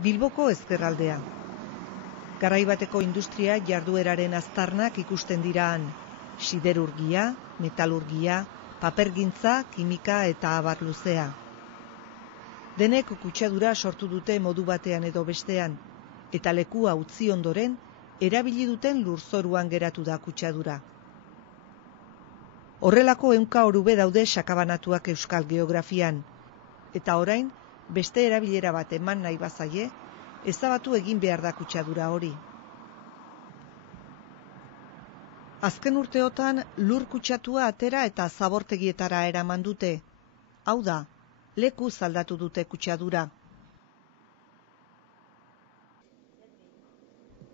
Bilboko ezkerraldea. Garai bateko industria jardueraren aztarnak ikusten dira han. Siderurgia, metalurgia, papergintza, kimika eta abar luzea. Denek kutsadura sortu dute modu batean edo bestean, eta lekua utzi ondoren, erabili duten lurzoruan geratu da kutsadura. Horrelako ehunka orube daude sakabanatuak euskal geografian, eta orain, beste erabilera bat eman nahi bazaie, ezabatu egin behar da kutsadura hori. Azken urteotan lur kutsatua atera eta zabortegietara eraman dute. Hau da, leku aldatu dute kutsadura.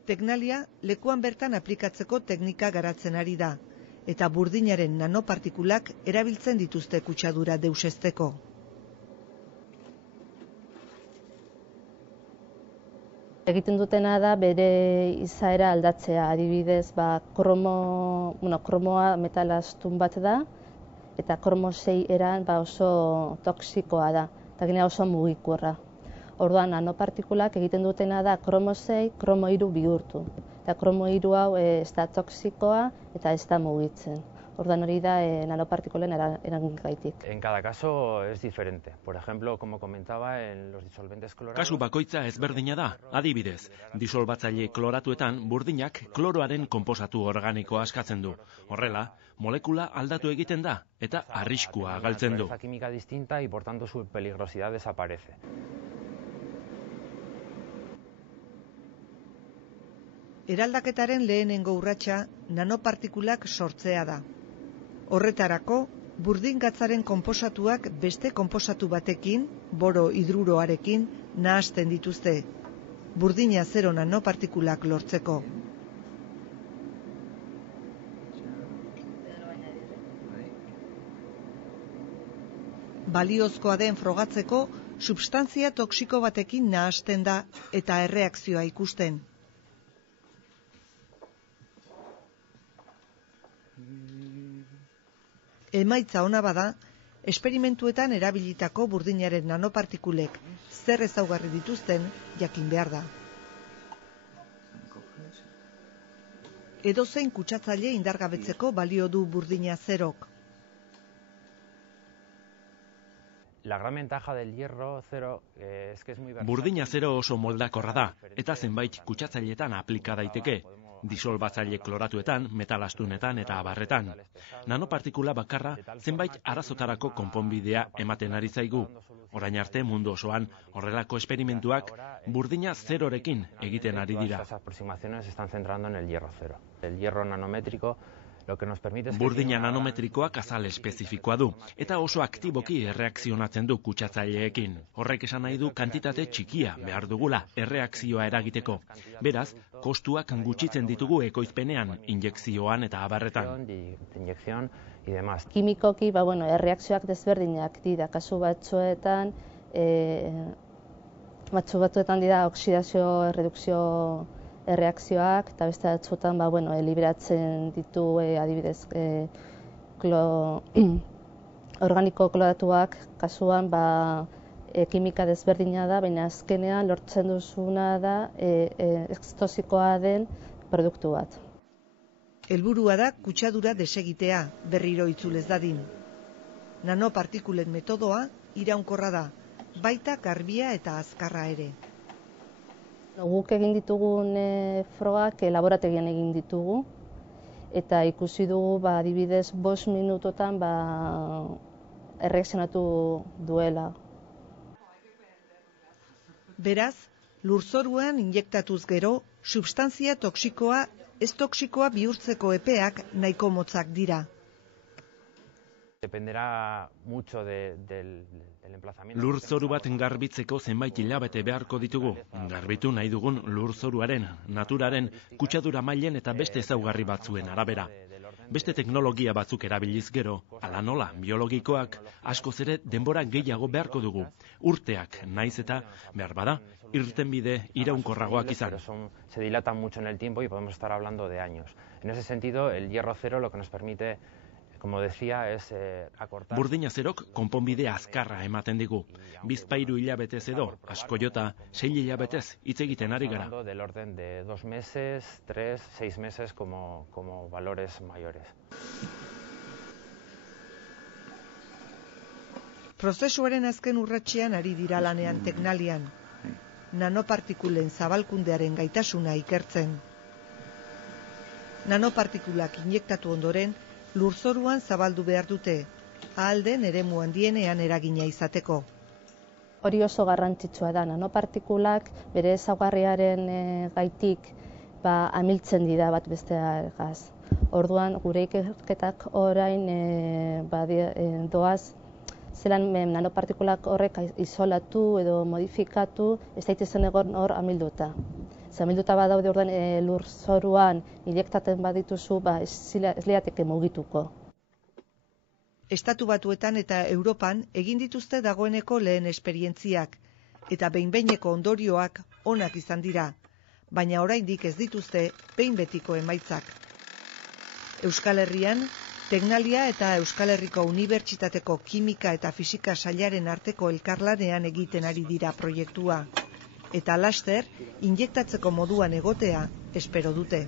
Teknalia lekuan bertan aplikatzeko teknika garatzen ari da, eta burdinaren nanopartikulak erabiltzen dituzte kutsadura deusezteko. Egiten dutena da bere izaera aldatzea, adibidez, kromoa metal astun bat da, eta kromo 6 eran oso toksikoa da, eta gainera oso mugikorra. Orduan, nanopartikulak egiten dutena da kromo 6, kromo 3 bihurtu. Eta kromo 3 hau ez da toksikoa eta ez da mugitzen. Orduan hori da nanopartikulen eragikaitik. En cada caso es diferente. Por ejemplo, como comentaba, en los disolventes clorados... Kasu bakoitza ezberdina da. Adibidez, disolbatzaile kloratuetan burdinak kloroaren konposatu organikoa askatzen du. Horrela, molekula aldatu egiten da eta arriskua galtzen du. Una química distinta y por tanto su peligrosidad desaparece. Eraldaketaren lehenengo urratsa nanopartikulak sortzea da. Horretarako, burdingatzaren konposatuak beste konposatu batekin, boro hidruroarekin, nahasten dituzte. Burdina 0 nanopartikulak lortzeko. Baliozkoa den frogatzeko, substantzia toksiko batekin nahasten da eta erreakzioa ikusten. Emaitza ona bada, esperimentuetan erabilitako burdinaren nanopartikulek zer ezaugarri dituzten jakin behar da. Edozein kutsatzaile indargabetzeko balio du burdina 0k. La gran ventaja del hierro 0 es que es muy versátil. Burdina 0 oso moldakorra da, eta zenbait kutsatzailetan aplika daiteke. Disolbatzaile kloratuetan, metalastunetan eta abarretan. Nanopartikula bakarra zenbait arazotarako konponbidea ematen ari zaigu. Orain arte mundu osoan horrelako esperimentuak burdina 0rekin egiten ari dira. Las aproximaciones se están centrando en el hierro 0. El hierro nanométrico lo que nos permite es Burdina nanometrikoak azal espezifikoa du, eta oso aktiboki erreakzionatzen du kutsatzaileekin. Horrek esan nahi du kantitate txikia behar dugula erreakzioa eragiteko. Beraz, kostuak gutxitzen ditugu ekoizpenean, injekzioan eta abarretan. Kimikoki, erreakzioak desberdinak dira, kasu batzuetan dira oksidazio, erredukzio erreakzioak, eta beste batzuetan liberatzen ditu adibidez organiko kloratuak kasuan kimika desberdina da, baina azkenean lortzen duzuna da extosikoa den produktu bat. Helburua da kutsadura desegitea, berriro itzulez dadin. Nanopartikulen metodoa iraunkorra da, baita garbia eta azkarra ere. Guk egin ditugun frogak laborategian egin ditugu, eta ikusi dugu adibidez 5 minutotan erreakzionatu duela. Beraz, lurzoruan injektatuz gero, substantzia toksikoa ez toksikoa bihurtzeko epeak nahiko motzak dira. Dependerá mucho del emplazamiento. Lurzoru bat garbitzeko zenbait hilabete beharko ditugu. Garbitu nahi dugun lurzoruaren, naturaren, kutsadura mailen eta beste ezaugarri batzuen arabera. Beste teknologia batzuk erabiliz gero, ala nola, biologikoak, askoz ere denbora gehiago beharko dugu. Urteak naiz eta, behar bada, irtenbide iraunkorragoak izan. Se dilatan mucho en el tiempo y podemos estar hablando de años. En ese sentido, el hierro 0 lo que nos permite Como decía, es acortar... Burdina Zerok konponbide azkarra ematen digu. Bizpahiru hilabetez edo, asko jota, 6 hilabetez hitz egiten ari gara. Del orden de 2 meses, 3, 6 meses como valores mayores. Prozesuaren azken urratsean ari dira lanean Tecnalian. Nanopartikulen zabalkundearen gaitasuna ikertzen. Nanopartikulak injektatu ondoren, lurzoruan zabaldu behar dute, ahal den eremu handienean eragina izateko. Hori oso garrantzitsua da, nanopartikulak bere ezaugarriaren gaitik amiltzen dira bat besteagaz. Orduan, gure ikerketak orain doaz, zelan nanopartikulak horrek isolatu edo modifikatu, ez daitezen egon hor amilduta. Zamilduta badaude orduan lurzoruan injektatzen badituzu, ez lirateke mugituko. Estatu Batuetan eta Europan egin dituzte dagoeneko lehen esperientziak, eta behin-behineko ondorioak onak izan dira, baina oraindik ez dituzte behin betiko emaitzak. Euskal Herrian, Tecnalia eta Euskal Herriko Unibertsitateko Kimika eta Fisika sailaren arteko elkarlanean egiten ari dira proiektua. Eta laster, injektatzeko moduan egotea espero dute.